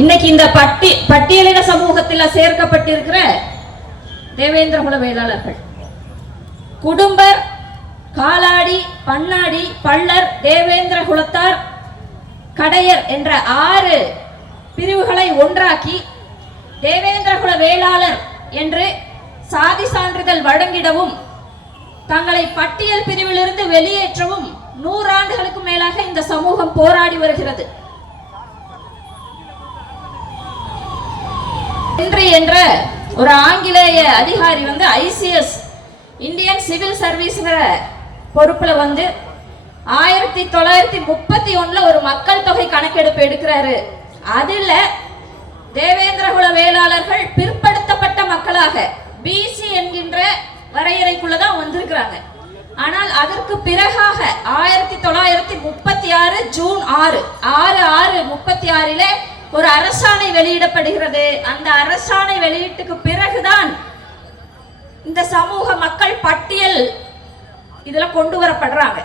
இன்னைக்கு இந்த பட்டி பட்டியலின சமூகத்தில் சேர்க்கப்பட்டிருக்கிற தேவேந்திர குல வேளாளர்கள் குடும்பர் காலாடி பண்ணாடி பள்ளர் தேவேந்திர குலத்தார் கடையர் என்ற ஆறு பிரிவுகளை ஒன்றாக்கி தேவேந்திர குல வேளாளர் என்று சாதி சான்றிதழ் வழங்கிடவும் தங்களை பட்டியல் பிரிவிலிருந்து வெளியேற்றவும் நூறாண்டுகளுக்கு மேலாக இந்த சமூகம் போராடி வருகிறது. ஹென்றி என்ற ஒரு ஆங்கிலேய அதிகாரி வந்து ஐசிஎஸ் இந்தியன் சிவில் சர்வீஸ்ங்கிற பொறுப்புல வந்து ஆயிரத்தி தொள்ளாயிரத்தி முப்பத்தி ஒண்ணுல ஒரு மக்கள் தொகை கணக்கெடுப்பு எடுக்கிறாரு. அதுல தேவேந்திரகுல வேளாளர்கள் பிற்படுத்தப்பட்ட மக்களாக பிசி என்கின்ற வரையறைக்குள்ளதான் வந்திருக்கிறாங்க. ஆனால் அதற்கு பிறகாக ஆயிரத்தி தொள்ளாயிரத்தி முப்பத்தி ஆறு ஜூன் ஆறு ஆறு ஆறு முப்பத்தி ஆறில ஒரு அரசாணை வெளியிடப்படுகிறது. அந்த அரசாணை வெளியீட்டுக்கு பிறகுதான் இந்த சமூக மக்கள் பட்டியல் இதுல கொண்டு வரப்படுறாங்க.